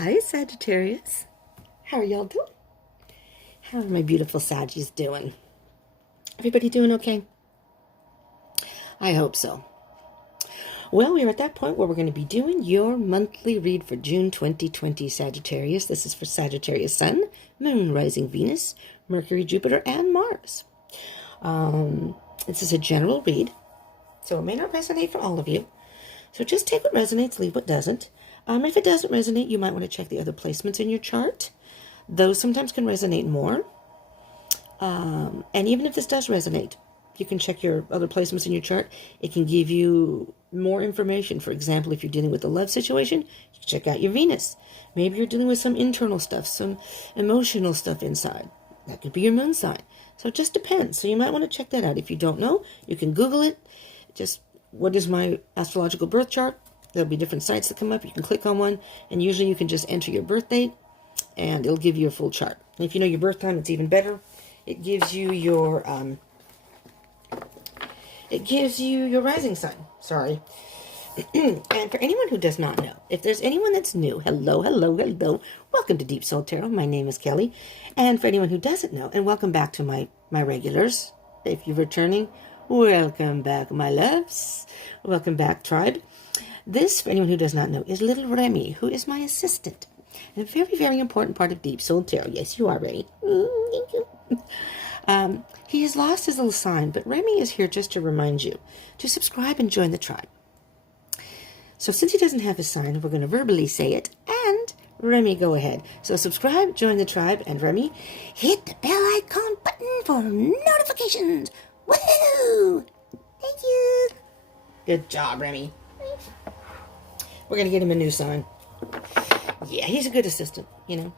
Hi, Sagittarius. How are y'all doing? How are my beautiful Saggies doing? Everybody doing okay? I hope so. Well, we're at that point where we're going to be doing your monthly read for June 2020, Sagittarius. This is for Sagittarius Sun, Moon, Rising Venus, Mercury, Jupiter, and Mars. This is a general read, so it may not resonate for all of you. So just take what resonates, leave what doesn't. If it doesn't resonate, you might want to check the other placements in your chart. Those sometimes can resonate more. And even if this does resonate, you can check your other placements in your chart. It can give you more information. For example, if you're dealing with a love situation, you can check out your Venus. Maybe you're dealing with some internal stuff, some emotional stuff inside. That could be your moon sign. So it just depends. So you might want to check that out. If you don't know, you can Google it. Just, what is my astrological birth chart? There'll be different sites that come up. You can click on one, and usually you can just enter your birth date, and it'll give you a full chart. And if you know your birth time, it's even better. It gives you your rising sign. Sorry. And for anyone who does not know, if there's anyone that's new, hello. Welcome to Deep Soul Tarot. My name is Kelly. And for anyone who doesn't know, and welcome back to my regulars. If you're returning, welcome back, my loves. Welcome back, tribe. This, for anyone who does not know, is little Remy, who is my assistant. And a very, very important part of Deep Soul Tarot. Yes, you are, Remy. Thank you. He has lost his little sign, but Remy is here just to remind you to subscribe and join the tribe. So since he doesn't have his sign, we're going to verbally say it, and Remy, go ahead. So subscribe, join the tribe, and Remy, hit the bell icon button for notifications. Woohoo! Thank you. Good job, Remy. We're going to get him a new sign. Yeah, he's a good assistant, you know.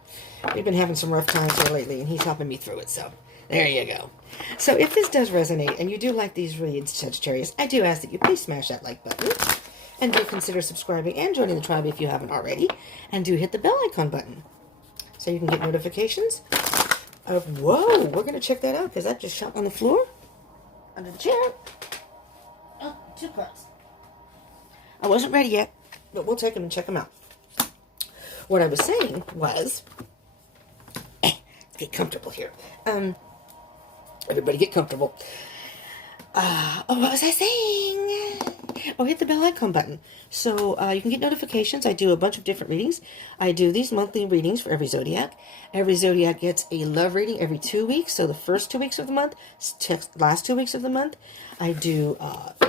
We've been having some rough times here lately, and he's helping me through it, so there you go. So if this does resonate, and you do like these reads, Sagittarius, I do ask that you please smash that like button, and do consider subscribing and joining the tribe if you haven't already, and do hit the bell icon button, so you can get notifications of, whoa, we're going to check that out, because that just shot on the floor, under the chair. Oh, 2 cards. I wasn't ready yet, but we'll take them and check them out. What I was saying was, let's get comfortable here. Everybody get comfortable. What was I saying? Oh, hit the bell icon button. So you can get notifications. I do a bunch of different readings. I do these monthly readings for every zodiac. Every zodiac gets a love reading every 2 weeks. So the first 2 weeks of the month, last 2 weeks of the month, I do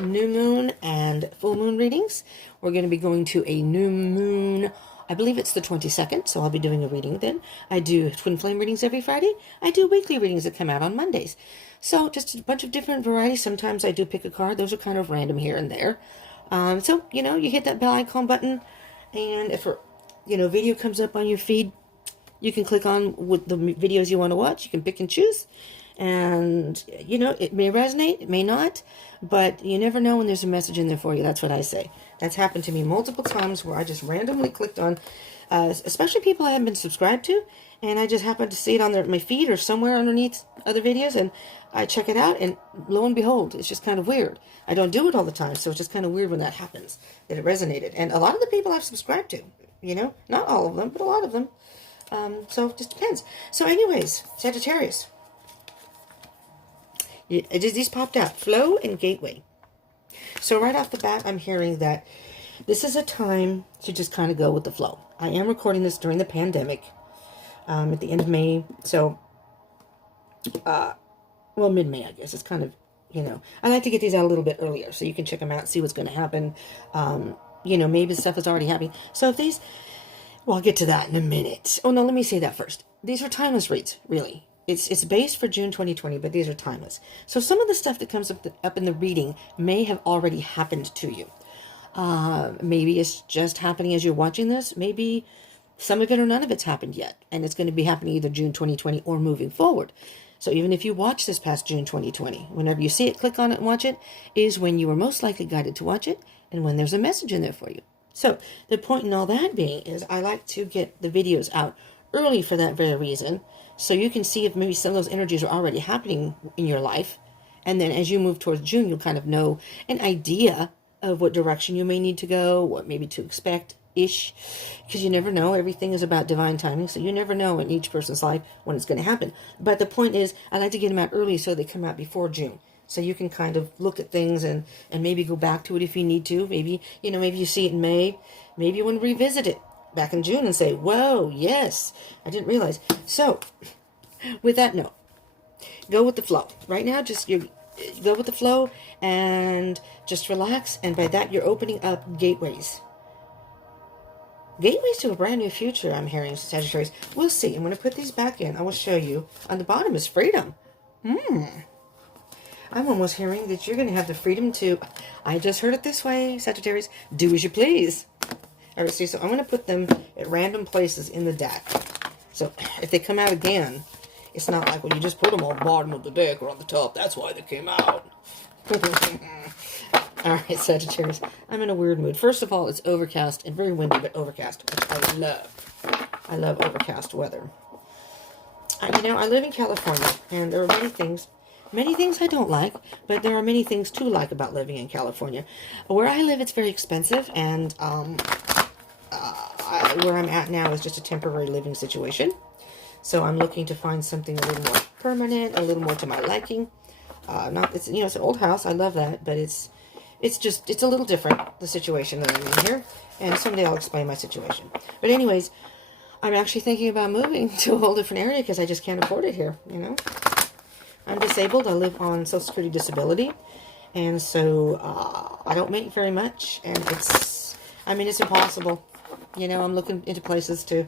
new moon and full moon readings. We're going to be going to a new moon, I believe it's the 22nd, so I'll be doing a reading then. I do twin flame readings every Friday. I do weekly readings that come out on Mondays. So just a bunch of different varieties. Sometimes I do pick a card. Those are kind of random here and there. So, you know, you hit that bell icon button, and if a video comes up on your feed, you can click on with the videos you want to watch. You can pick and choose. And, you know, it may resonate, it may not, but you never know when there's a message in there for you. That's what I say. That's happened to me multiple times where I just randomly clicked on, especially people I haven't been subscribed to, and I just happened to see it on my feed or somewhere underneath other videos, and I check it out, and lo and behold, it's just kind of weird. I don't do it all the time, so it's just kind of weird when that happens, that it resonated. And a lot of the people I've subscribed to, you know, not all of them, but a lot of them. So it just depends. So anyways, Sagittarius. These popped out. Flow and Gateway. So right off the bat, I'm hearing that this is a time to just kind of go with the flow. I am recording this during the pandemic, at the end of May. So, well, mid-May, I guess. It's kind of, you know, I like to get these out a little bit earlier so you can check them out and see what's going to happen. You know, maybe stuff is already happening. So if these, well, I'll get to that in a minute. Oh, no, let me say that first. These are timeless reads, really. It's based for June 2020, but these are timeless. So some of the stuff that comes up in the reading may have already happened to you. Maybe it's just happening as you're watching this. Maybe some of it or none of it's happened yet. And it's going to be happening either June 2020 or moving forward. So even if you watch this past June 2020, whenever you see it, click on it and watch it, is when you were most likely guided to watch it and when there's a message in there for you. So the point in all that being is I like to get the videos out early for that very reason. So you can see if maybe some of those energies are already happening in your life. And then as you move towards June, you'll kind of know an idea of what direction you may need to go, what maybe to expect, ish, because you never know. Everything is about divine timing, so you never know in each person's life when it's going to happen. But the point is, I like to get them out early so they come out before June. So you can kind of look at things and maybe go back to it if you need to. Maybe, maybe you see it in May. Maybe you want to revisit it back in June and say, whoa, yes, I didn't realize. So, with that note, go with the flow. Right now, just you go with the flow and just relax. And by that, you're opening up gateways. Gateways to a brand new future, I'm hearing, Sagittarius. We'll see. I'm going to put these back in. I will show you. On the bottom is freedom. I'm almost hearing that you're going to have the freedom to, I just heard it this way, Sagittarius, do as you please. All right, see, so I'm going to put them at random places in the deck. So if they come out again, it's not like, well, you just put them on the bottom of the deck or on the top. That's why they came out. All right, Sagittarius, I'm in a weird mood. First of all, it's overcast and very windy, but overcast, which I love. I love overcast weather. I live in California, and there are many things I don't like, but there are many things to like about living in California. Where I live, it's very expensive, and where I'm at now is just a temporary living situation. So I'm looking to find something a little more permanent, a little more to my liking. It's an old house. I love that, but it's a little different, the situation that I'm in here. And someday I'll explain my situation. But anyways, I'm actually thinking about moving to a whole different area because I just can't afford it here, I'm disabled. I live on Social Security disability. And so I don't make very much. And it's impossible. I'm looking into places to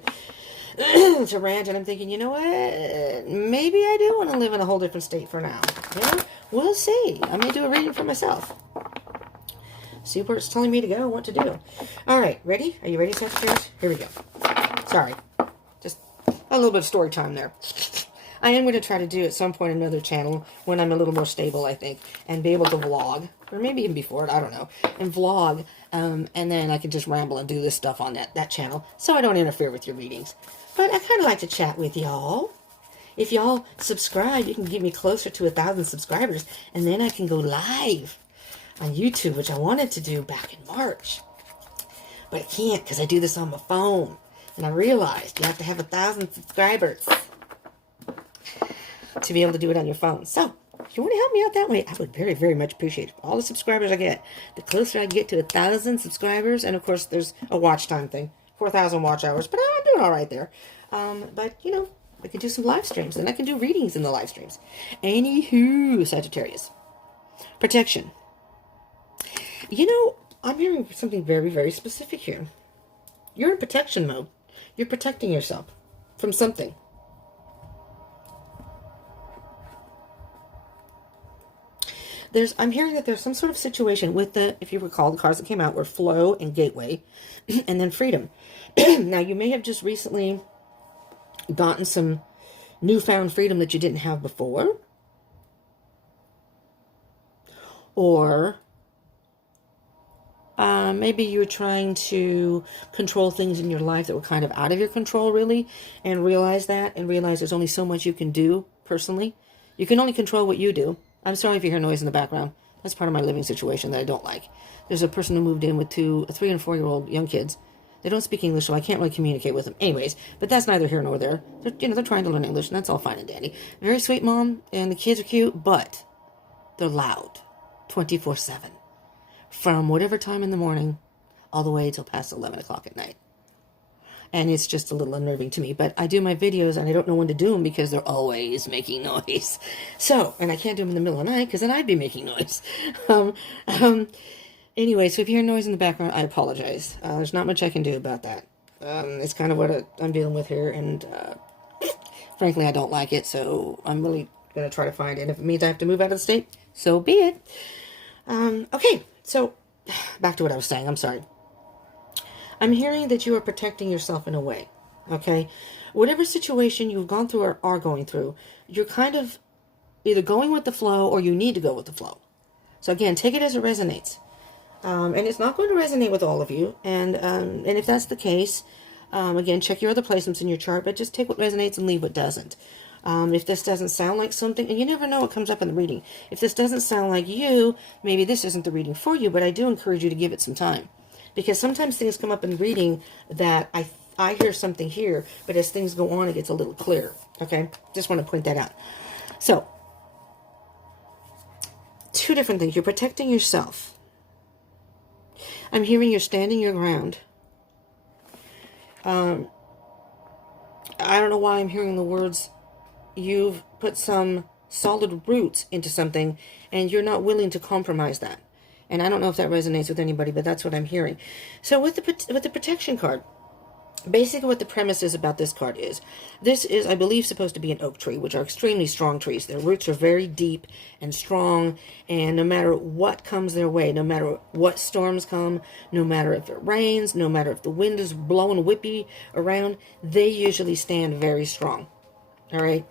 rent. And I'm thinking, you know what? Maybe I do want to live in a whole different state for now. We'll see. I may do a reading for myself. See where it's telling me to go, what to do. All right, ready? Are you ready, Sagittarius? Here we go. Sorry. Just a little bit of story time there. I am going to try to do at some point another channel when I'm a little more stable, I think, and be able to vlog, or maybe even before it, I don't know, and vlog, and then I can just ramble and do this stuff on that channel, so I don't interfere with your readings. But I kind of like to chat with y'all. If y'all subscribe, you can get me closer to 1,000 subscribers, and then I can go live on YouTube, which I wanted to do back in March. But I can't because I do this on my phone. And I realized you have to have 1,000 subscribers to be able to do it on your phone. So, if you want to help me out that way, I would very, very much appreciate it. All the subscribers I get, the closer I get to 1,000 subscribers, and of course there's a watch time thing, 4,000 watch hours, but I'm doing all right there. But, I can do some live streams, and I can do readings in the live streams. Anywho, Sagittarius. Protection. I'm hearing something very, very specific here. You're in protection mode. You're protecting yourself from something. I'm hearing that there's some sort of situation with if you recall, the cards that came out were flow and gateway, and then freedom. Now, you may have just recently gotten some newfound freedom that you didn't have before. Or maybe you're trying to control things in your life that were kind of out of your control, really, and realize there's only so much you can do personally. You can only control what you do. I'm sorry if you hear noise in the background. That's part of my living situation that I don't like. There's a person who moved in with 3 and 4 year old young kids. They don't speak English, so I can't really communicate with them. Anyways, but that's neither here nor there. They're trying to learn English, and that's all fine and dandy. Very sweet mom, and the kids are cute, but they're loud 24/7. From whatever time in the morning all the way till past 11 o'clock at night. And it's just a little unnerving to me. But I do my videos, and I don't know when to do them because they're always making noise. So, and I can't do them in the middle of the night because then I'd be making noise. Anyway, so if you hear noise in the background, I apologize. There's not much I can do about that. It's kind of what I'm dealing with here, and frankly, I don't like it, so I'm really going to try to find it. If it means I have to move out of the state, so be it. Okay, so back to what I was saying. I'm sorry. I'm hearing that you are protecting yourself in a way, okay? Whatever situation you've gone through or are going through, you're kind of either going with the flow or you need to go with the flow. So again, take it as it resonates. And it's not going to resonate with all of you. And if that's the case, again, check your other placements in your chart, but just take what resonates and leave what doesn't. If this doesn't sound like something, and you never know what comes up in the reading. If this doesn't sound like you, maybe this isn't the reading for you, but I do encourage you to give it some time. Because sometimes things come up in reading that I hear something here, but as things go on, it gets a little clearer. Okay? Just want to point that out. So, two different things. You're protecting yourself. I'm hearing you're standing your ground. I don't know why I'm hearing the words, you've put some solid roots into something and you're not willing to compromise that. And I don't know if that resonates with anybody, but that's what I'm hearing. So with the protection card, basically what the premise is about this card is, this is, I believe, supposed to be an oak tree, which are extremely strong trees. Their roots are very deep and strong, and no matter what comes their way, no matter what storms come, no matter if it rains, no matter if the wind is blowing whippy around, they usually stand very strong. All right?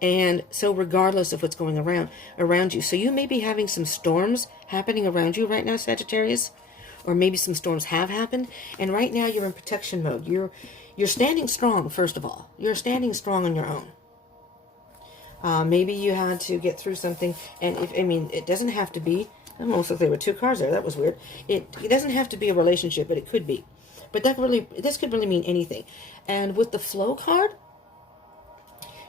And so regardless of what's going around you, so you may be having some storms happening around you right now, Sagittarius, or maybe some storms have happened, and right now you're in protection mode. You're standing strong, first of all. You're standing strong on your own. Maybe you had to get through something, and it doesn't have to be, almost like there were two cards there, that was weird. It doesn't have to be a relationship, but it could be. But this could really mean anything. And with the flow card,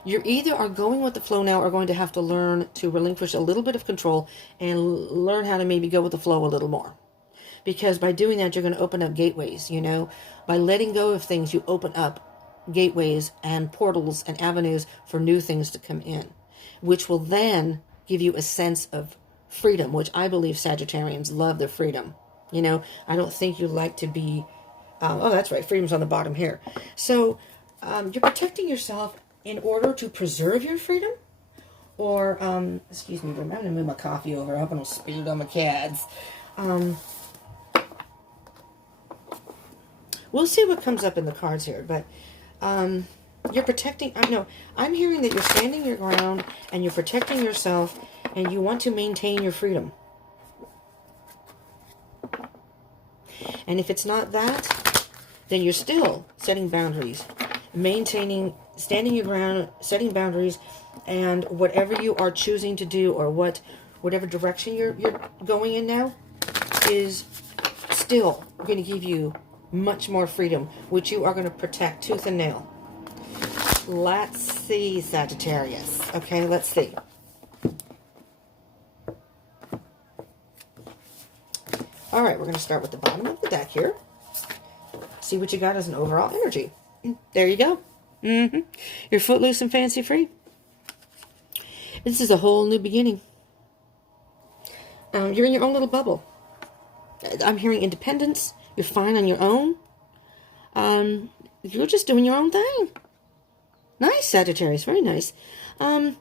you either are going with the flow now or going to have to learn to relinquish a little bit of control and learn how to maybe go with the flow a little more. Because by doing that, you're going to open up gateways, you know. By letting go of things, you open up gateways and portals and avenues for new things to come in, which will then give you a sense of freedom, which I believe Sagittarians love their freedom. You know, I don't think you like to be, oh, that's right, freedom's on the bottom here. So you're protecting yourself in order to preserve your freedom, or, excuse me, I'm going to move my coffee over. I hope I don't spill it on my cads. We'll see what comes up in the cards here, but you're protecting, I'm hearing that you're standing your ground and you're protecting yourself and you want to maintain your freedom. And if it's not that, then you're still setting boundaries, standing your ground, setting boundaries, and whatever you are choosing to do, or whatever direction you're going in now, is still going to give you much more freedom, which you are going to protect tooth and nail. Let's see, Sagittarius. Okay, let's see. All right, we're going to start with the bottom of the deck here. See what you got as an overall energy. There you go. You're footloose and fancy free. This is a whole new beginning. You're in your own little bubble. I'm hearing independence. You're fine on your own. You're just doing your own thing. Nice, Sagittarius. Very nice. Hold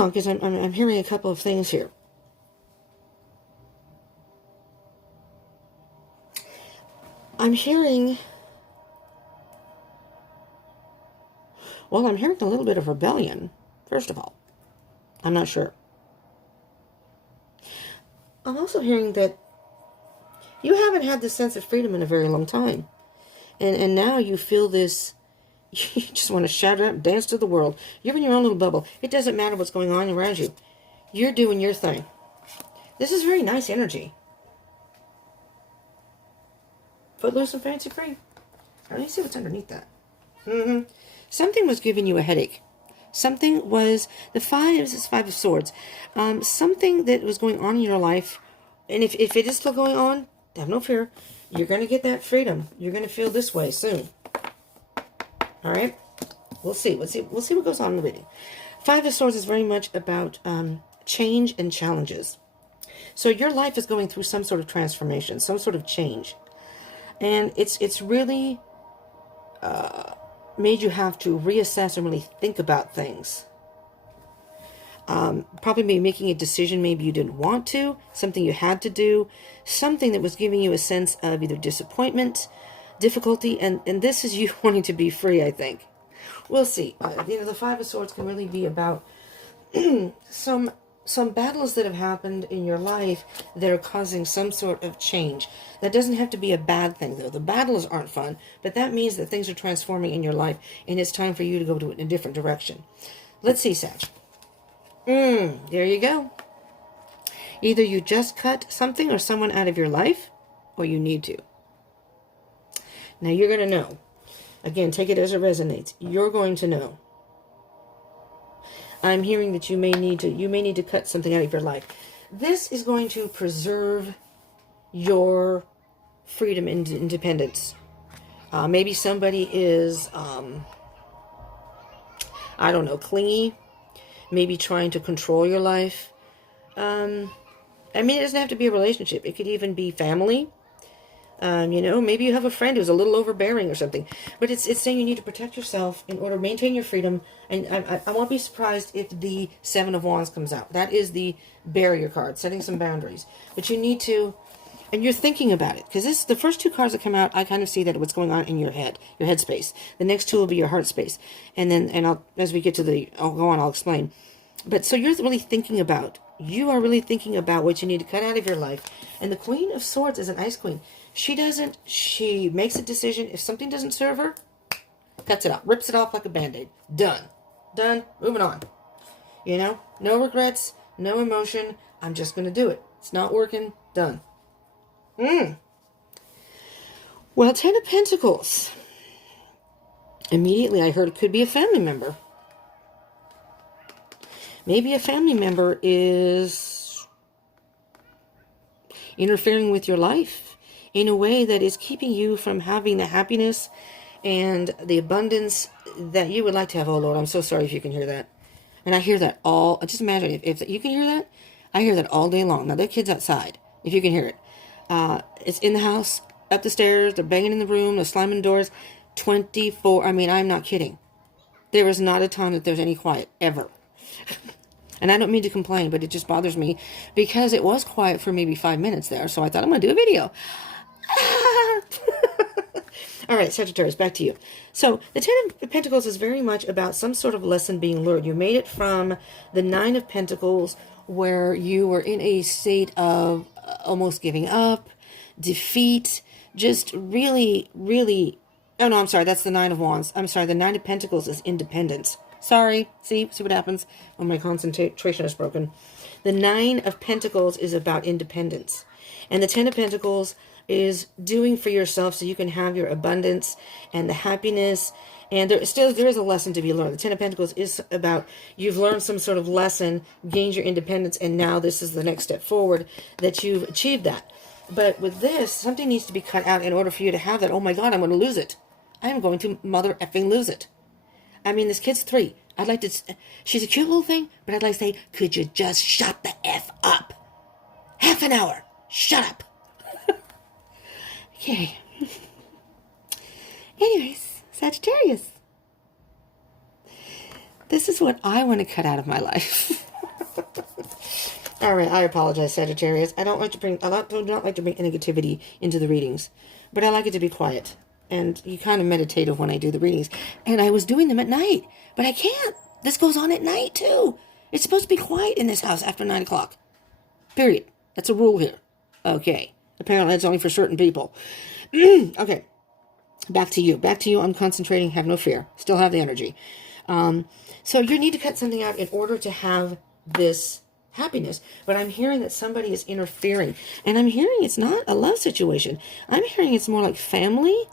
on, because I'm hearing a couple of things here. I'm hearing a little bit of rebellion, first of all. I'm not sure. I'm also hearing that you haven't had this sense of freedom in a very long time. And now you feel this, you just want to shout out and dance to the world. You're in your own little bubble. It doesn't matter what's going on around you. You're doing your thing. This is very nice energy. Footloose and fancy free. Let me see what's underneath that. Something was giving you a headache. Something was, the Five of Swords. Something that was going on in your life, and if it is still going on, have no fear. You're going to get that freedom. You're going to feel this way soon. All right? We'll see. We'll see what goes on in the reading. Five of Swords is very much about change and challenges. So your life is going through some sort of transformation, some sort of change. And it's really made you have to reassess and really think about things. Probably maybe making a decision maybe you didn't want to, something you had to do, something that was giving you a sense of either disappointment, difficulty, and this is you wanting to be free, I think. We'll see. The Five of Swords can really be about some battles that have happened in your life that are causing some sort of change. That doesn't have to be a bad thing, though. The battles aren't fun, but that means that things are transforming in your life, and it's time for you to go to a different direction. Let's see, Sag. There you go. Either you just cut something or someone out of your life, or you need to. Now you're going to know. Again, take it as it resonates. You're going to know. I'm hearing that you may need to cut something out of your life. This is going to preserve your freedom and independence. Maybe somebody is, I don't know, clingy. Maybe trying to control your life. I mean, it doesn't have to be a relationship. It could even be family. Maybe you have a friend who's a little overbearing or something. But it's saying you need to protect yourself in order to maintain your freedom. And I won't be surprised if the Seven of Wands comes out. That is the barrier card, setting some boundaries. But you need to, and you're thinking about it. Because the first two cards that come out, I kind of see that what's going on in your head, your head space. The next two will be your heart space. And then, as we get to I'll explain. But so you're really thinking about, you are really thinking about what you need to cut out of your life. And the Queen of Swords is an ice queen. She makes a decision. If something doesn't serve her, cuts it out, rips it off like a Band-Aid. Done, moving on. No regrets, no emotion. I'm just going to do it. It's not working, done. Well, Ten of Pentacles. Immediately I heard it could be a family member. Maybe a family member is interfering with your life in a way that is keeping you from having the happiness and the abundance that you would like to have. Oh, Lord, I'm so sorry if you can hear that. And I hear that just imagine if you can hear that. I hear that all day long. Now, their kids outside, if you can hear it. It's in the house, up the stairs, they're banging in the room, they're slamming doors. 24, I mean, I'm not kidding. There is not a time that there's any quiet, ever. And I don't mean to complain, but it just bothers me because it was quiet for maybe 5 minutes there. So I thought I'm going to do a video. All right, Sagittarius, back to you. So the Ten of Pentacles is very much about some sort of lesson being learned. You made it from the Nine of Pentacles, where you were in a state of almost giving up, defeat, just really, really... Oh, no, I'm sorry. That's the Nine of Wands. I'm sorry. The Nine of Pentacles is independence. Sorry. See what happens when my concentration is broken. The Nine of Pentacles is about independence. And the Ten of Pentacles is doing for yourself so you can have your abundance and the happiness. And there is a lesson to be learned. The Ten of Pentacles is about you've learned some sort of lesson, gained your independence, and now this is the next step forward that you've achieved that. But with this, something needs to be cut out in order for you to have that. Oh my God, I'm going to lose it. I am going to mother effing lose it. I mean, this kid's 3. I'd like to... She's a cute little thing, but I'd like to say, could you just shut the F up? Half an hour. Shut up. Okay. Anyways, Sagittarius. This is what I want to cut out of my life. All right, I apologize, Sagittarius. I do not like to bring negativity into the readings, but I like it to be quiet. And you kind of meditative when I do the readings. And I was doing them at night, but I can't. This goes on at night, too. It's supposed to be quiet in this house after 9 o'clock. Period. That's a rule here. Okay. Apparently, it's only for certain people. Okay. Back to you. I'm concentrating. Have no fear. Still have the energy. So you need to cut something out in order to have this happiness. But I'm hearing that somebody is interfering. And I'm hearing it's not a love situation. I'm hearing it's more like family.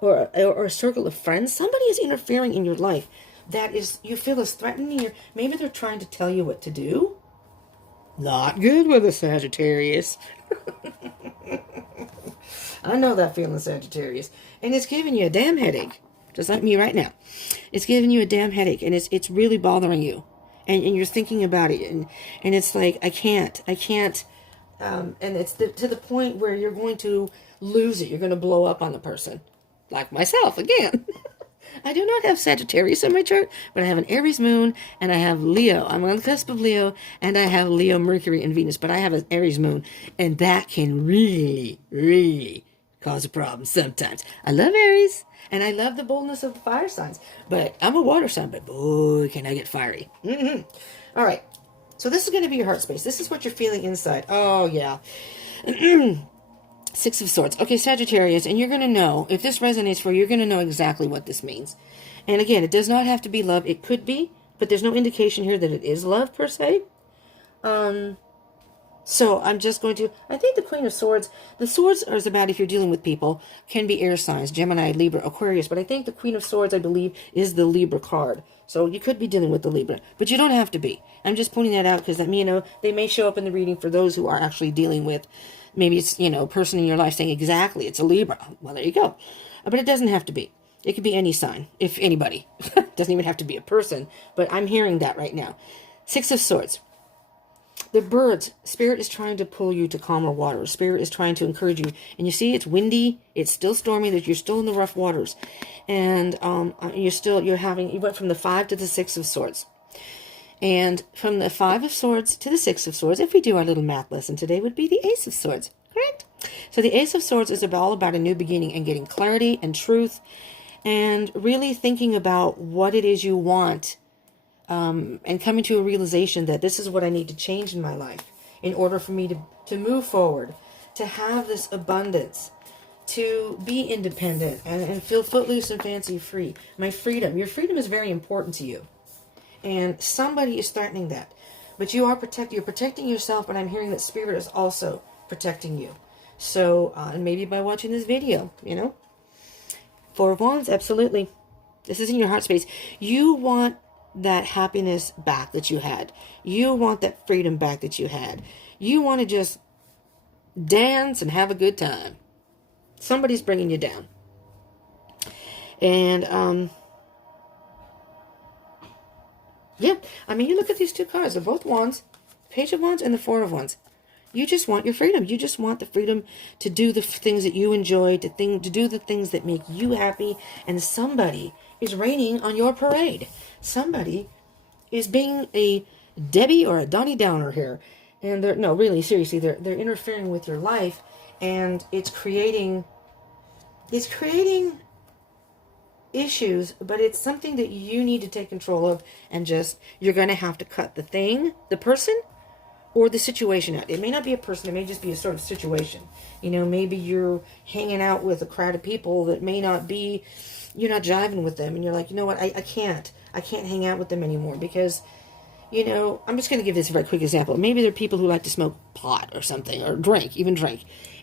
Or a circle of friends. Somebody is interfering in your life that is, you feel is threatening. Maybe they're trying to tell you what to do. Not good with a Sagittarius. I know that feeling, Sagittarius. And it's giving you a damn headache. Just like me right now. It's giving you a damn headache. And it's really bothering you. And you're thinking about it. And it's like, I can't. And it's to the point where you're going to lose it. You're going to blow up on the person. Like myself, again. I do not have Sagittarius in my chart, but I have an Aries moon, and I have Leo. I'm on the cusp of Leo, and I have Leo, Mercury, and Venus, but I have an Aries moon, and that can really, really cause a problem sometimes. I love Aries, and I love the boldness of the fire signs, but I'm a water sign, but boy, can I get fiery. All right, so this is going to be your heart space. This is what you're feeling inside. Oh, yeah. Six of Swords. Okay, Sagittarius, and you're going to know, if this resonates for you, you're going to know exactly what this means. And again, it does not have to be love. It could be, but there's no indication here that it is love, per se. So I'm just going to, I think the Queen of Swords, the swords is about if you're dealing with people, can be air signs, Gemini, Libra, Aquarius, but I think the Queen of Swords, I believe, is the Libra card. So you could be dealing with the Libra, but you don't have to be. I'm just pointing that out because, they may show up in the reading for those who are actually dealing with, maybe it's, a person in your life saying exactly, it's a Libra. Well, there you go. But it doesn't have to be. It could be any sign, if anybody. It doesn't even have to be a person, but I'm hearing that right now. Six of Swords. The birds, Spirit is trying to pull you to calmer waters. Spirit is trying to encourage you. And you see, it's windy. It's still stormy. That you're still in the rough waters. And you went from the 5 to the 6 of Swords. And from the 5 of Swords to the 6 of Swords, if we do our little math lesson today, would be the Ace of Swords. Correct? So the Ace of Swords is all about a new beginning and getting clarity and truth. And really thinking about what it is you want. And coming to a realization that this is what I need to change in my life in order for me to move forward, to have this abundance, to be independent and feel footloose and fancy free. My freedom. Your freedom is very important to you. And somebody is threatening that. But you're protecting yourself, but I'm hearing that Spirit is also protecting you. So, and maybe by watching this video, Four of Wands, absolutely. This is in your heart space. You want that happiness back that you had. You want that freedom back that you had. You want to just dance and have a good time. Somebody's bringing you down. And, yeah, you look at these two cards. They're both Wands, Page of Wands and the Four of Wands. You just want your freedom. You just want the freedom to do the things that you enjoy, to do the things that make you happy. And somebody is raining on your parade. Somebody is being a Debbie or a Donnie Downer here. And seriously, they're interfering with your life. And it's creating issues, but it's something that you need to take control of. And you're going to have to cut the person, or the situation out. It may not be a person, it may just be a sort of situation. Maybe you're hanging out with a crowd of people that may not be, you're not jiving with them, and you're like, you know what, I can't hang out with them anymore because, I'm just going to give this a very quick example. Maybe there are people who like to smoke pot or something, or drink,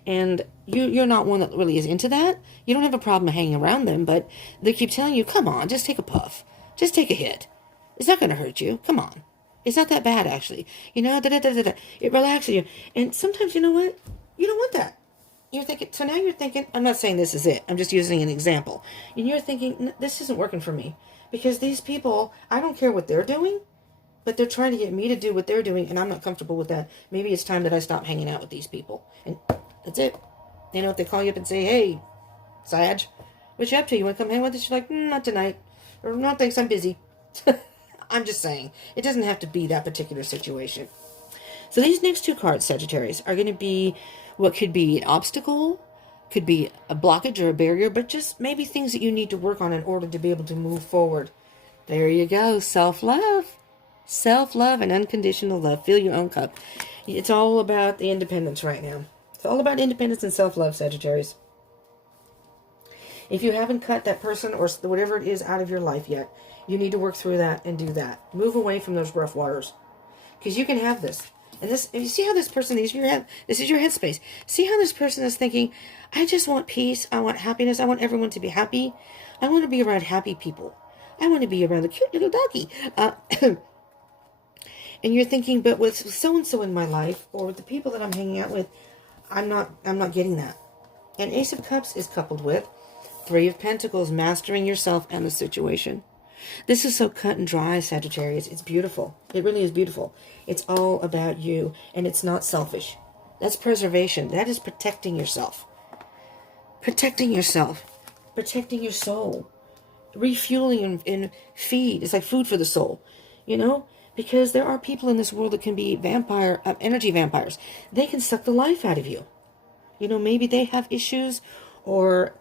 and you're not one that really is into that. You don't have a problem hanging around them, but they keep telling you, come on, just take a puff, just take a hit. It's not going to hurt you, come on. It's not that bad, actually. It relaxes you. And sometimes, you know what? You don't want that. So now you're thinking, I'm not saying this is it. I'm just using an example. And you're thinking, this isn't working for me. Because these people, I don't care what they're doing, but they're trying to get me to do what they're doing, and I'm not comfortable with that. Maybe it's time that I stop hanging out with these people. And that's it. If they call you up and say, hey, Sag, what you up to? You want to come hang with us? You're like, not tonight. Or, no, thanks, I'm busy. I'm just saying, it doesn't have to be that particular situation. So these next two cards, Sagittarius, are going to be what could be an obstacle, could be a blockage or a barrier, but just maybe things that you need to work on in order to be able to move forward. There you go, self-love. Self-love and unconditional love. Fill your own cup. It's all about the independence right now. It's all about independence and self-love, Sagittarius. If you haven't cut that person or whatever it is out of your life yet, you need to work through that and do that. Move away from those rough waters. Because you can have this. And you see how this person, this is your headspace. See how this person is thinking, I just want peace. I want happiness. I want everyone to be happy. I want to be around happy people. I want to be around a cute little doggy. And you're thinking, but with so-and-so in my life, or with the people that I'm hanging out with, I'm not getting that. And Ace of Cups is coupled with Three of Pentacles, mastering yourself and the situation. This is so cut and dry, Sagittarius. It's beautiful. It really is beautiful. It's all about you, and it's not selfish. That's preservation. That is protecting yourself. Protecting yourself. Protecting your soul. Refueling and feed. It's like food for the soul, because there are people in this world that can be energy vampires. They can suck the life out of you. Maybe they have issues, or,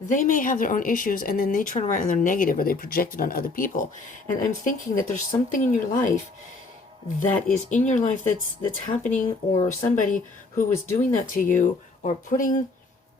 they may have their own issues, and then they turn around and they're negative, or they project it on other people. And I'm thinking that there's something in your life that is in your life that's happening, or somebody who is doing that to you, or putting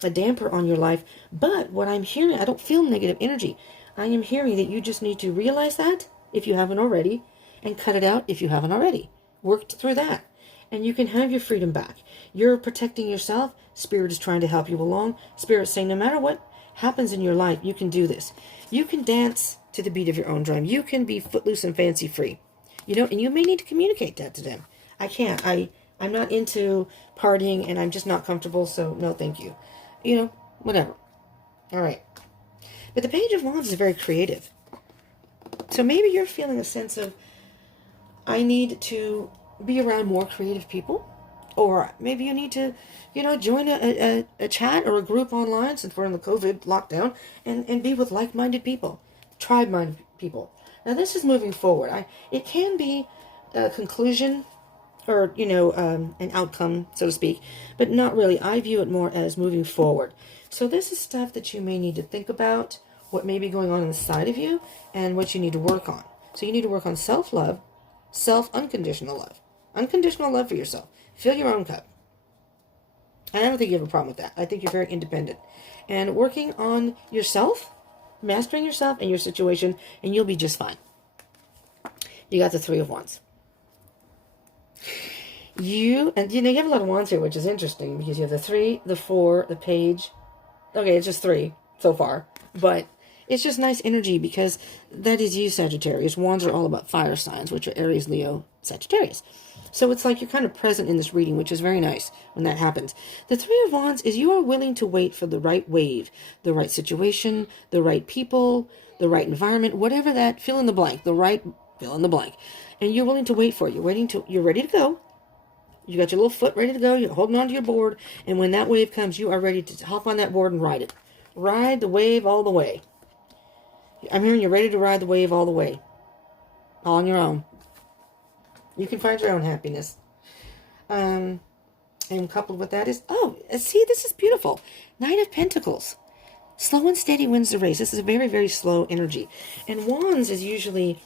a damper on your life. But what I'm hearing, I don't feel negative energy. I am hearing that you just need to realize that, if you haven't already, and cut it out if you haven't already. Worked through that. and you can have your freedom back. You're protecting yourself. Spirit is trying to help you along. Spirit's saying no matter what happens in your life, you can do this. You can dance to the beat of your own drum. You can be footloose and fancy free. And you may need to communicate that to them. I can't. I'm not into partying, and I'm just not comfortable, so no thank you. Whatever. All right. But the Page of Wands is very creative. So maybe you're feeling a sense of, I need to be around more creative people. Or maybe you need to, join a chat or a group online, since we're in the COVID lockdown, and be with like-minded people, tribe-minded people. Now, this is moving forward. It can be a conclusion or, an outcome, so to speak, but not really. I view it more as moving forward. So this is stuff that you may need to think about, what may be going on inside of you, and what you need to work on. So you need to work on self-love, unconditional love. Unconditional love for yourself. Fill your own cup. And I don't think you have a problem with that. I think you're very independent. And working on yourself, mastering yourself and your situation, and you'll be just fine. You got the Three of Wands. You have a lot of wands here, which is interesting, because you have the 3, the 4, the Page. Okay, it's just 3 so far. But it's just nice energy, because that is you, Sagittarius. Wands are all about fire signs, which are Aries, Leo, Sagittarius. So it's like you're kind of present in this reading, which is very nice when that happens. The Three of Wands is you are willing to wait for the right wave, the right situation, the right people, the right environment, whatever that, fill in the blank, the right fill in the blank. And you're willing to wait for it. You're ready to go. You got your little foot ready to go. You're holding onto your board. And when that wave comes, you are ready to hop on that board and ride it. Ride the wave all the way. I'm hearing you're ready to ride the wave all the way. All on your own. You can find your own happiness. And coupled with that is, see, this is beautiful. Knight of Pentacles. Slow and steady wins the race. This is a very, very slow energy. And Wands is usually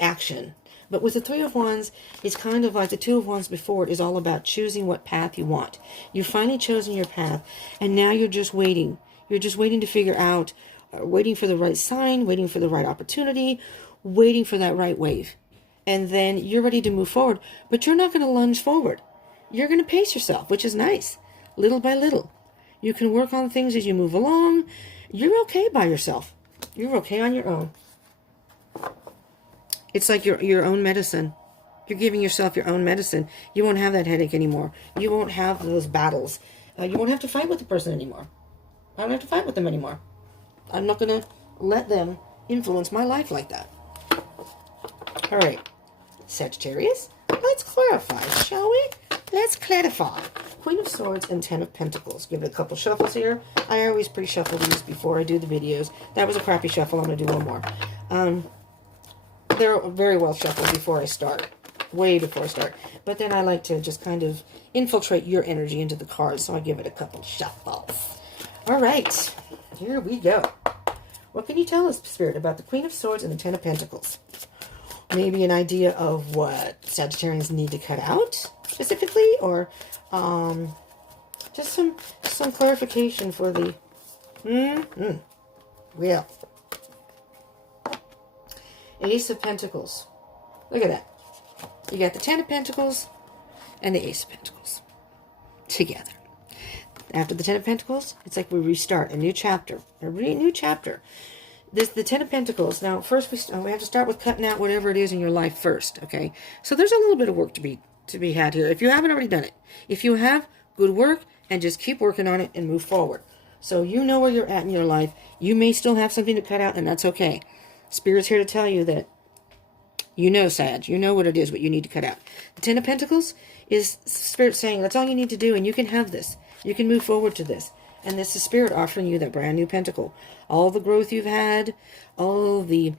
action. But with the Three of Wands, it's kind of like the Two of Wands before. It is all about choosing what path you want. You've finally chosen your path, and now you're just waiting. You're just waiting to figure out, waiting for the right sign, waiting for the right opportunity, waiting for that right wave. And then you're ready to move forward, but you're not going to lunge forward. You're going to pace yourself, which is nice, little by little. You can work on things as you move along. You're okay by yourself. You're okay on your own. It's like your own medicine. You're giving yourself your own medicine. You won't have that headache anymore. You won't have those battles. You won't have to fight with the person anymore. I don't have to fight with them anymore. I'm not going to let them influence my life like that. All right, Sagittarius, let's clarify, shall we? Let's clarify. Queen of Swords and 10 of Pentacles. Give it a couple shuffles here. I always pre-shuffle these before I do the videos. That was a crappy shuffle. I'm going to do one more. They're very well shuffled before I start. Way before I start. But then I like to just kind of infiltrate your energy into the cards, so I give it a couple shuffles. All right, here we go. What can you tell us, Spirit, about the Queen of Swords and the 10 of Pentacles? Maybe an idea of what Sagittarians need to cut out, specifically, or just some clarification for the... Well... Ace of Pentacles. Look at that. You got the 10 of Pentacles and the Ace of Pentacles together. After the 10 of Pentacles, it's like we restart a new chapter. A new chapter. The 10 of Pentacles. Now, first we have to start with cutting out whatever it is in your life first, okay? So there's a little bit of work to be had here. If you haven't already done it. If you have, good work, and just keep working on it and move forward. So you know where you're at in your life. You may still have something to cut out, and that's okay. Spirit's here to tell you that you know, Sag. You know what it is, what you need to cut out. The 10 of Pentacles is Spirit saying that's all you need to do, and you can have this. You can move forward to this. And this is Spirit offering you that brand new pentacle. All the growth you've had, all the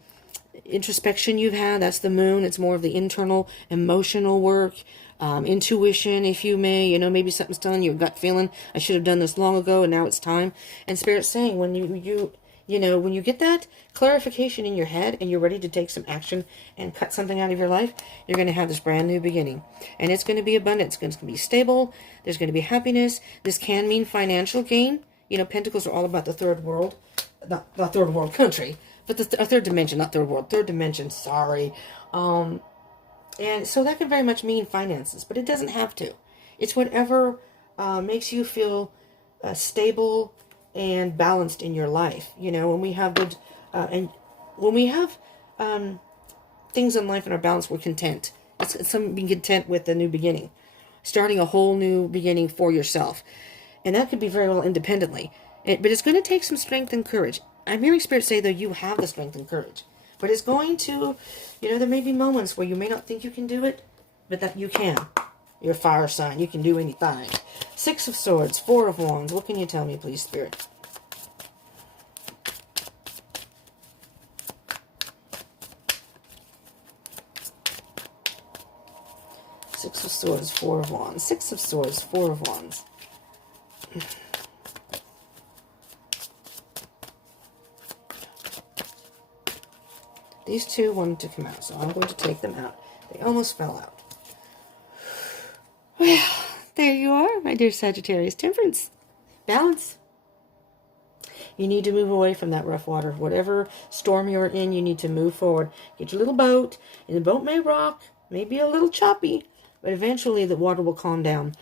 introspection you've had, that's the moon. It's more of the internal, emotional work, intuition, if you may. Maybe something's telling you a gut feeling. I should have done this long ago, and now it's time. And Spirit's saying when when you get that clarification in your head and you're ready to take some action and cut something out of your life, you're going to have this brand new beginning. And it's going to be abundant. It's going to be stable. There's going to be happiness. This can mean financial gain. Pentacles are all about the third world. Not third world country, but the third dimension, not third world. Third dimension, sorry. And so that can very much mean finances, but it doesn't have to. It's whatever makes you feel stable and balanced in your life. You know, when we have good, and when we have things in life in our balance, we're content. It's being content with the new beginning, starting a whole new beginning for yourself. And that could be very well independently. But it's going to take some strength and courage. I'm hearing Spirit say, though, you have the strength and courage. But it's going to, you know, there may be moments where you may not think you can do it, but that you can. You're a fire sign. You can do anything. 6 of Swords, 4 of Wands. What can you tell me, please, Spirit? Six of Swords, 4 of Wands. 6 of Swords, 4 of Wands. These two wanted to come out, so I'm going to take them out. They almost fell out. Well, there you are, my dear Sagittarius. Temperance. Balance. You need to move away from that rough water. Whatever storm you're in, you need to move forward. Get your little boat, and the boat may rock, may be a little choppy, but eventually the water will calm down.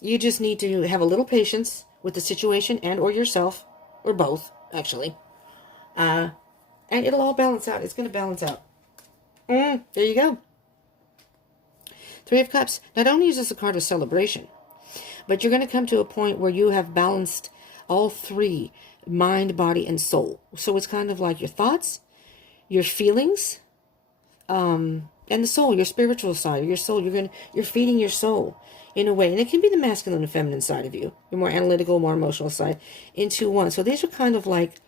You just need to have a little patience with the situation and or yourself, or both, actually. And it'll all balance out. It's going to balance out. There you go. 3 of Cups. Not only is this a card of celebration, but you're going to come to a point where you have balanced all 3, mind, body, and soul. So it's kind of like your thoughts, your feelings, and the soul, your spiritual side, your soul. You're feeding your soul in a way. And it can be the masculine and feminine side of you, your more analytical, more emotional side, into one. So these are kind of like...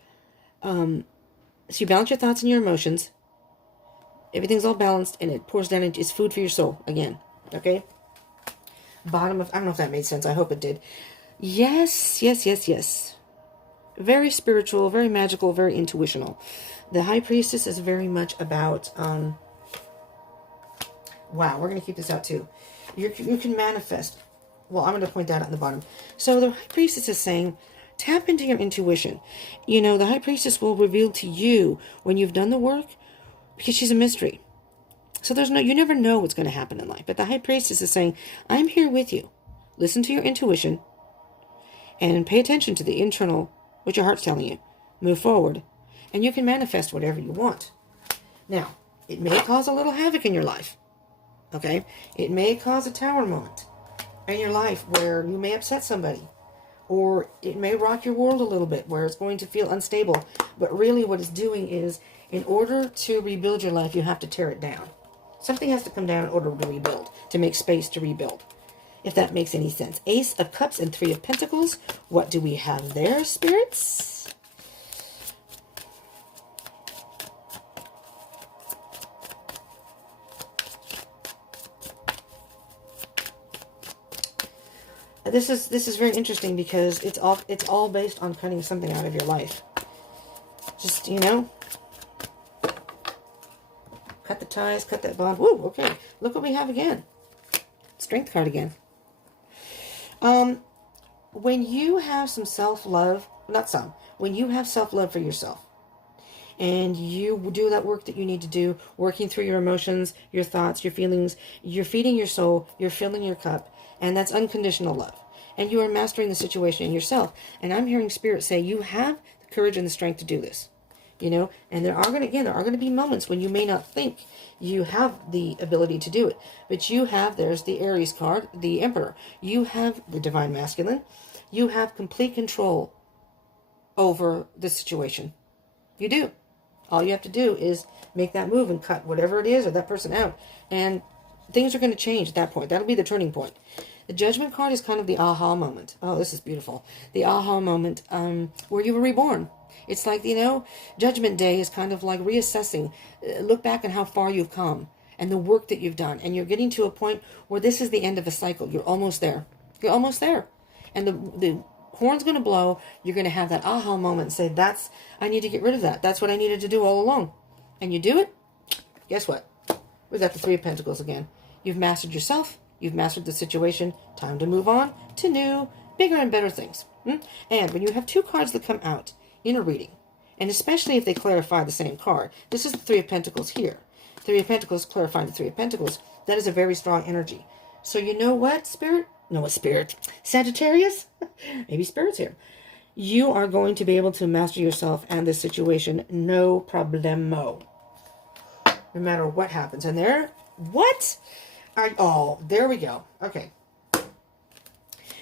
So you balance your thoughts and your emotions. Everything's all balanced, and it pours down into... It's food for your soul, again. Okay? Bottom of... I don't know if that made sense. I hope it did. Yes, yes, yes, yes. Very spiritual, very magical, very intuitional. The High Priestess is very much about... wow, we're going to keep this out, too. You can manifest. Well, I'm going to point that out at the bottom. So the High Priestess is saying... Tap into your intuition. You know, the High Priestess will reveal to you when you've done the work, because she's a mystery. So you never know what's going to happen in life. But the High Priestess is saying, I'm here with you. Listen to your intuition and pay attention to the internal, what your heart's telling you. Move forward, and you can manifest whatever you want. Now, it may cause a little havoc in your life. Okay? It may cause a tower moment in your life where you may upset somebody. Or it may rock your world a little bit where it's going to feel unstable. But really what it's doing is, in order to rebuild your life, you have to tear it down. Something has to come down in order to rebuild, to make space to rebuild. If that makes any sense. Ace of Cups and 3 of Pentacles. What do we have there, spirits? This is very interesting because it's all based on cutting something out of your life. Just, you know, cut the ties, cut that bond. Woo, okay. Look what we have again. Strength card again. When you have some self-love, when you have self-love for yourself, and you do that work that you need to do, working through your emotions, your thoughts, your feelings, you're feeding your soul, you're filling your cup, and that's unconditional love. And you are mastering the situation in yourself. And I'm hearing Spirit say you have the courage and the strength to do this. You know, and there are going to be moments when you may not think you have the ability to do it. But there's the Aries card, the Emperor. You have the Divine Masculine. You have complete control over the situation. You do. All you have to do is make that move and cut whatever it is or that person out. And things are going to change at that point. That'll be the turning point. The Judgment card is kind of the aha moment. Oh, this is beautiful. The aha moment where you were reborn. It's like, you know, Judgment Day is kind of like reassessing. Look back on how far you've come and the work that you've done. And you're getting to a point where this is the end of a cycle. You're almost there. You're almost there. And the horn's going to blow. You're going to have that aha moment and say, I need to get rid of that. That's what I needed to do all along. And you do it. Guess what? We've got the 3 of Pentacles again. You've mastered yourself. You've mastered the situation. Time to move on to new, bigger and better things. And when you have 2 cards that come out in a reading, and especially if they clarify the same card, this is the 3 of Pentacles here. Three of Pentacles, clarifying the Three of Pentacles. That is a very strong energy. So you know what, Spirit? No, what Spirit? Sagittarius? Maybe Spirit's here. You are going to be able to master yourself and this situation. No problemo. No matter what happens. And there, what? Oh, there we go. Okay.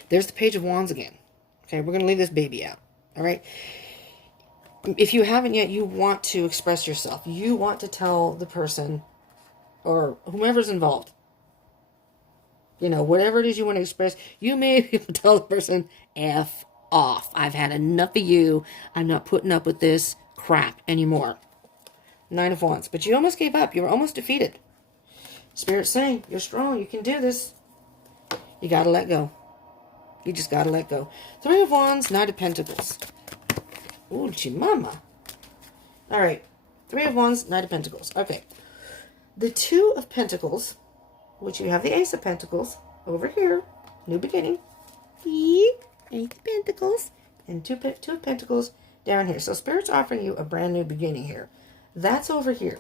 There's the Page of Wands again. Okay, we're going to leave this baby out. All right? If you haven't yet, you want to express yourself. You want to tell the person or whomever's involved, you know, whatever it is you want to express, you may be able to tell the person, F off. I've had enough of you. I'm not putting up with this crap anymore. Nine of Wands. But you almost gave up. You were almost defeated. Spirit's saying, you're strong. You can do this. You got to let go. You just got to let go. Three of Wands, Knight of Pentacles. Ooh, chimama. All right. Three of Wands, Knight of Pentacles. Okay. The Two of Pentacles, which you have the Ace of Pentacles over here. New beginning. Ace of Pentacles. And two of Pentacles down here. So Spirit's offering you a brand new beginning here. That's over here.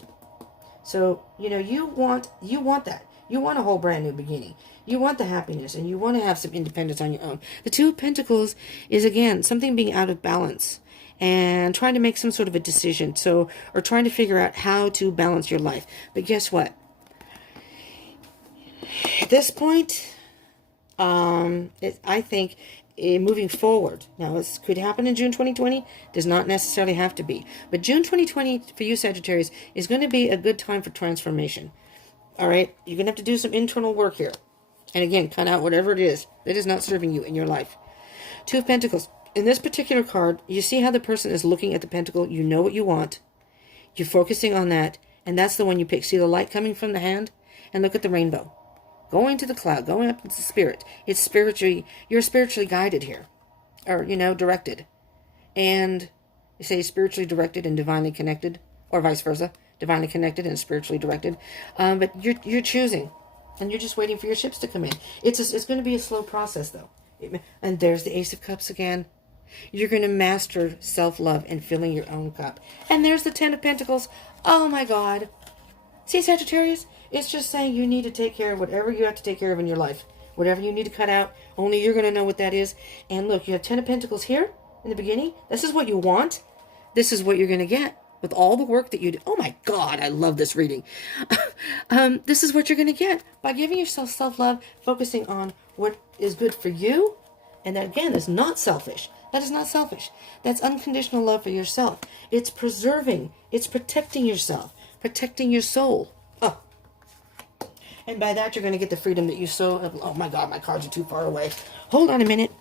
So, you know, you want that. You want a whole brand new beginning. You want the happiness, and you want to have some independence on your own. The Two of Pentacles is, again, something being out of balance and trying to make some sort of a decision. So, or trying to figure out how to balance your life. But guess what? At this point, I think moving forward, now it could happen in June 2020, does not necessarily have to be. But June 2020 for you, Sagittarius, is going to be a good time for transformation. All right? You're going to have to do some internal work here. And again, cut out whatever it is that is not serving you in your life. Two of Pentacles. In this particular card, you see how the person is looking at the pentacle. You know what you want. You're focusing on that. And that's the one you pick. See the light coming from the hand? And look at the rainbow. Going to the cloud. Going up into the spirit. It's spiritually, you're spiritually guided here. Or, you know, directed. And you say spiritually directed and divinely connected. Or vice versa. Divinely connected and spiritually directed. But you're choosing. And you're just waiting for your ships to come in. It's going to be a slow process, though. And there's the Ace of Cups again. You're going to master self-love and filling your own cup. And there's the Ten of Pentacles. Oh, my God. See, Sagittarius? It's just saying you need to take care of whatever you have to take care of in your life. Whatever you need to cut out, only you're going to know what that is. And look, you have Ten of Pentacles here in the beginning. This is what you want. This is what you're going to get. With all the work that you do. Oh my God, I love this reading. This is what you're going to get by giving yourself self-love, focusing on what is good for you. And that, again, is not selfish. That is not selfish. That's unconditional love for yourself. It's preserving. It's protecting yourself. Protecting your soul. Oh. And by that, you're going to get the freedom that you so... Oh my God, my cards are too far away. Hold on a minute.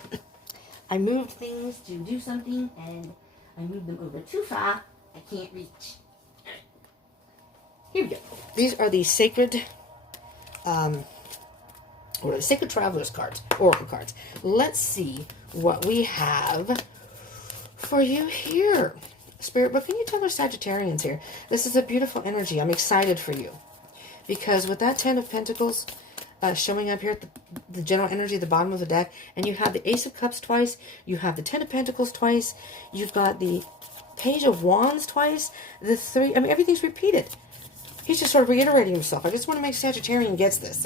I moved things to do something, and I moved them over too far. I can't reach. Here we go. These are the sacred, Sacred Travelers cards, Oracle cards. Let's see what we have for you here. Spirit, what can you tell our Sagittarians here? This is a beautiful energy. I'm excited for you. Because with that Ten of Pentacles showing up here at the general energy at the bottom of the deck, and you have the Ace of Cups twice, you have the Ten of Pentacles twice, you've got the Page of Wands twice, the three, I mean, everything's repeated. He's just sort of reiterating himself. I just want to make Sagittarius gets this.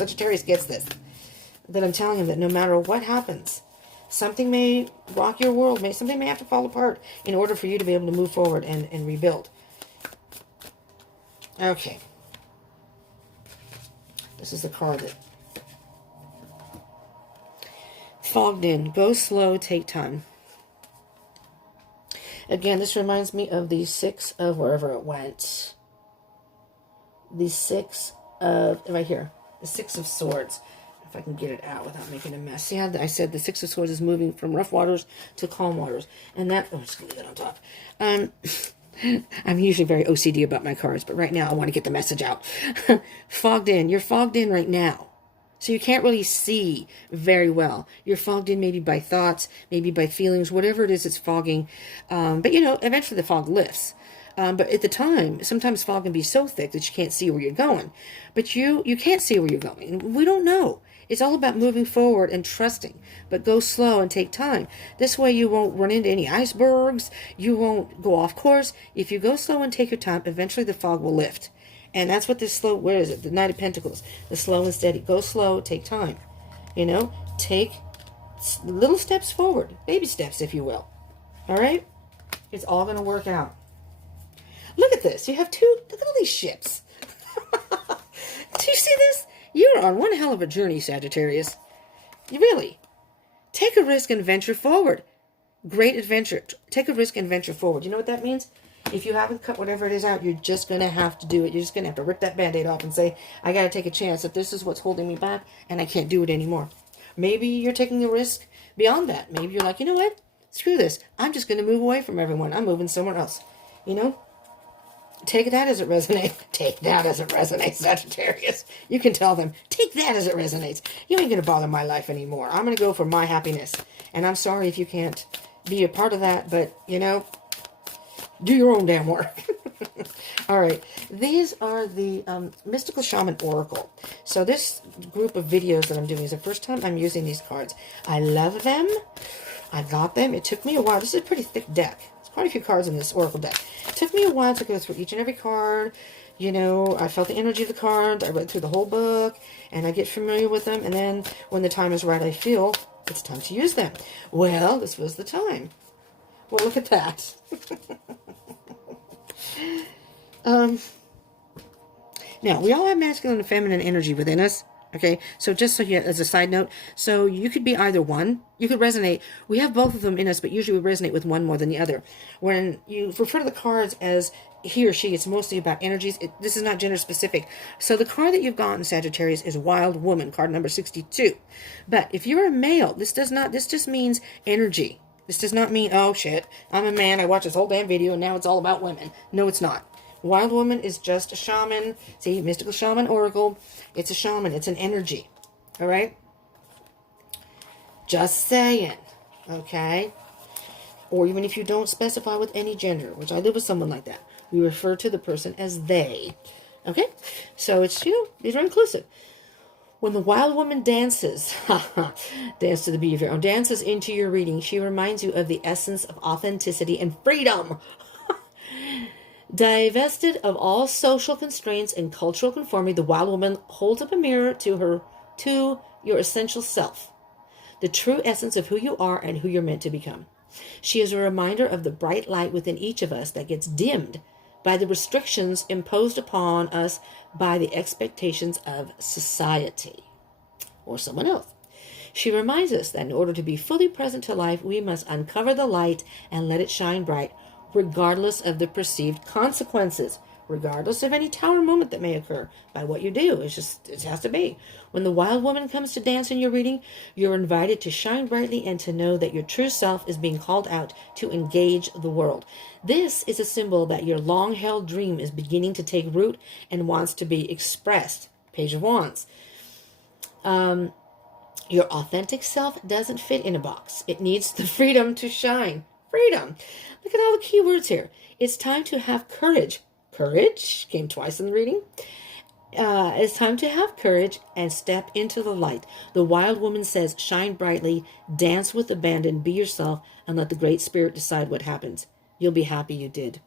That I'm telling him that no matter what happens, something may rock your world. Something may have to fall apart in order for you to be able to move forward and rebuild. Okay. This is the card that... Fogged in. Go slow, take time. Again, this reminds me of the Six of wherever it went. The Six of... Right here. The Six of Swords. If I can get it out without making a mess. See how I said the Six of Swords is moving from rough waters to calm waters. And that... Oh, I'm just going to leave it on top. I'm usually very OCD about my cards, but right now I want to get the message out. Fogged in. You're fogged in right now. So you can't really see very well. You're fogged in maybe by thoughts, maybe by feelings, whatever it is that's fogging. But, you know, eventually the fog lifts. But at the time, sometimes fog can be so thick that you can't see where you're going. But you can't see where you're going. We don't know. It's all about moving forward and trusting. But go slow and take time. This way you won't run into any icebergs. You won't go off course. If you go slow and take your time, eventually the fog will lift. And that's what this slow, where is it? The Knight of Pentacles. The slow and steady. Go slow, take time. You know, take little steps forward. Baby steps, if you will. All right? It's all going to work out. Look at this. You have two, look at all these ships. Do you see this? You're on one hell of a journey, Sagittarius. Really. Take a risk and venture forward. Great adventure. Take a risk and venture forward. You know what that means? If you haven't cut whatever it is out, you're just going to have to do it. You're just going to have to rip that Band-Aid off and say, I got to take a chance that this is what's holding me back and I can't do it anymore. Maybe you're taking a risk beyond that. Maybe you're like, you know what? Screw this. I'm just going to move away from everyone. I'm moving somewhere else. You know? Take that as it resonates. Take that as it resonates, Sagittarius. You can tell them, take that as it resonates. You ain't going to bother my life anymore. I'm going to go for my happiness. And I'm sorry if you can't be a part of that, but, you know, do your own damn work. All right. These are the Mystical Shaman Oracle. So this group of videos that I'm doing is the first time I'm using these cards. I love them. I got them. It took me a while. This is a pretty thick deck. There's quite a few cards in this Oracle deck. It took me a while to go through each and every card. You know, I felt the energy of the cards. I read through the whole book, and I get familiar with them. And then when the time is right, I feel it's time to use them. Well, this was the time. Well, look at that. Now, we all have masculine and feminine energy within us. Okay, so just so you, as a side note, so you could be either one. You could resonate. We have both of them in us, but usually we resonate with one more than the other. When you refer to the cards as he or she, it's mostly about energies. This is not gender specific. So the card that you've gotten, Sagittarius, is Wild Woman, card number 62. But if you're a male, this just means energy. This does not mean, oh shit, I'm a man, I watched this whole damn video and now it's all about women. No, it's not. Wild Woman is just a shaman. See, Mystical Shaman Oracle. It's a shaman. It's an energy. All right? Just saying. Okay? Or even if you don't specify with any gender, which I live with someone like that, we refer to the person as they. Okay? So it's, you know, these are inclusive. When the Wild Woman dances, dance to the beat of your own, dances into your reading, she reminds you of the essence of authenticity and freedom. Divested of all social constraints and cultural conformity, the Wild Woman holds up a mirror to your essential self, the true essence of who you are and who you're meant to become. She is a reminder of the bright light within each of us that gets dimmed by the restrictions imposed upon us by the expectations of society or someone else. She reminds us that in order to be fully present to life, we must uncover the light and let it shine bright, regardless of the perceived consequences, regardless of any tower moment that may occur by what you do. It has to be. When the Wild Woman comes to dance in your reading, you're invited to shine brightly and to know that your true self is being called out to engage the world. This is a symbol that your long-held dream is beginning to take root and wants to be expressed. Page of Wands. Your authentic self doesn't fit in a box. It needs the freedom to shine. Freedom. Look at all the key words here. It's time to have courage. Courage came twice in the reading. It's time to have courage and step into the light. The Wild Woman says, shine brightly, dance with abandon, be yourself, and let the Great Spirit decide what happens. You'll be happy you did.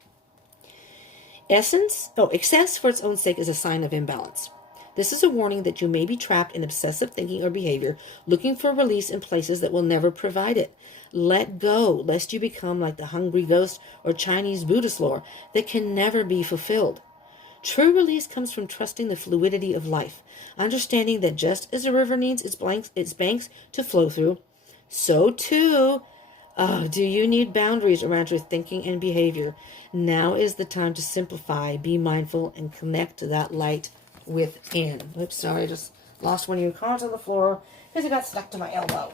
Excess for its own sake is a sign of imbalance. This is a warning that you may be trapped in obsessive thinking or behavior, looking for release in places that will never provide it. Let go, lest you become like the hungry ghost or Chinese Buddhist lore that can never be fulfilled. True release comes from trusting the fluidity of life, understanding that just as a river needs its banks to flow through, so too do you need boundaries around your thinking and behavior. Now is the time to simplify, be mindful, and connect to that light within. Oops, sorry, I just lost one of your cards on the floor because it got stuck to my elbow.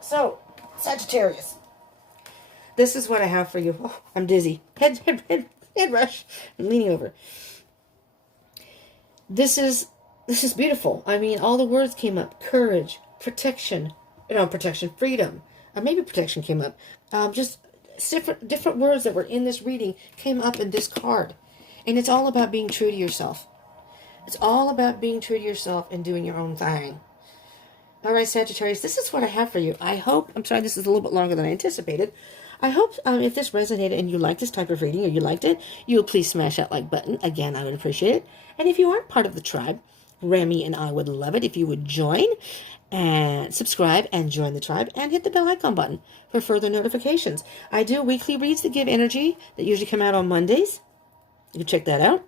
So, Sagittarius, this is what I have for you. Oh, I'm dizzy. Head rush. I'm leaning over. This is beautiful. I mean, all the words came up. Courage, protection, freedom. Maybe protection came up. Just different words that were in this reading came up in this card. And it's all about being true to yourself. It's all about being true to yourself and doing your own thing. All right, Sagittarius, this is what I have for you. I hope, I'm sorry, this is a little bit longer than I anticipated. I hope if this resonated and you like this type of reading or you liked it, you will please smash that like button. Again, I would appreciate it. And if you aren't part of the tribe, Remy and I would love it if you would join and subscribe and join the tribe and hit the bell icon button for further notifications. I do weekly reads that give energy that usually come out on Mondays. You can check that out.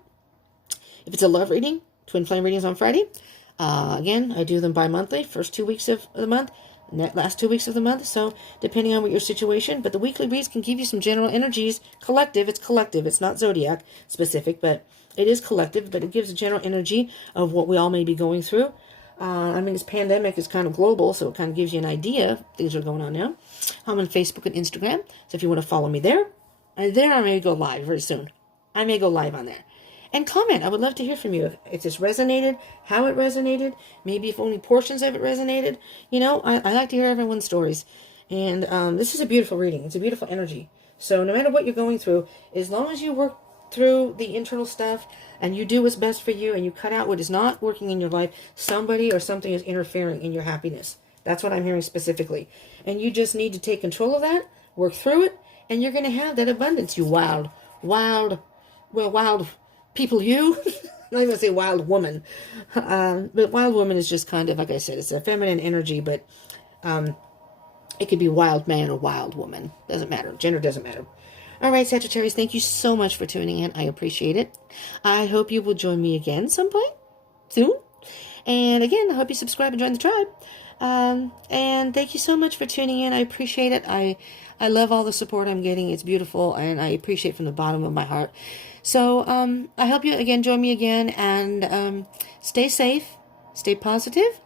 If it's a love reading, twin flame readings on Friday. Again, I do them bi-monthly, first 2 weeks of the month, last 2 weeks of the month, so depending on what your situation, but the weekly reads can give you some general energies, collective, it's not zodiac specific, but it is collective, but it gives a general energy of what we all may be going through. I mean, this pandemic is kind of global, so it kind of gives you an idea of things that are going on now. I'm on Facebook and Instagram, so if you want to follow me there, I may go live very soon. I may go live on there. And comment. I would love to hear from you. If this resonated, how it resonated, maybe if only portions of it resonated. You know, I like to hear everyone's stories. And this is a beautiful reading. It's a beautiful energy. So no matter what you're going through, as long as you work through the internal stuff and you do what's best for you and you cut out what is not working in your life, somebody or something is interfering in your happiness. That's what I'm hearing specifically. And you just need to take control of that, work through it, and you're going to have that abundance, you wild people, you. I'm not even going to say wild woman. But wild woman is just kind of, like I said, it's a feminine energy, but it could be wild man or wild woman. Doesn't matter. Gender doesn't matter. All right, Sagittarius, thank you so much for tuning in. I appreciate it. I hope you will join me again some point soon. And again, I hope you subscribe and join the tribe. And thank you so much for tuning in. I appreciate it. I love all the support I'm getting. It's beautiful, and I appreciate it from the bottom of my heart. So I hope you again join me again, and stay safe, stay positive,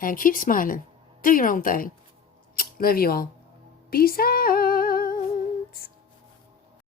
and keep smiling. Do your own thing. Love you all. Peace out.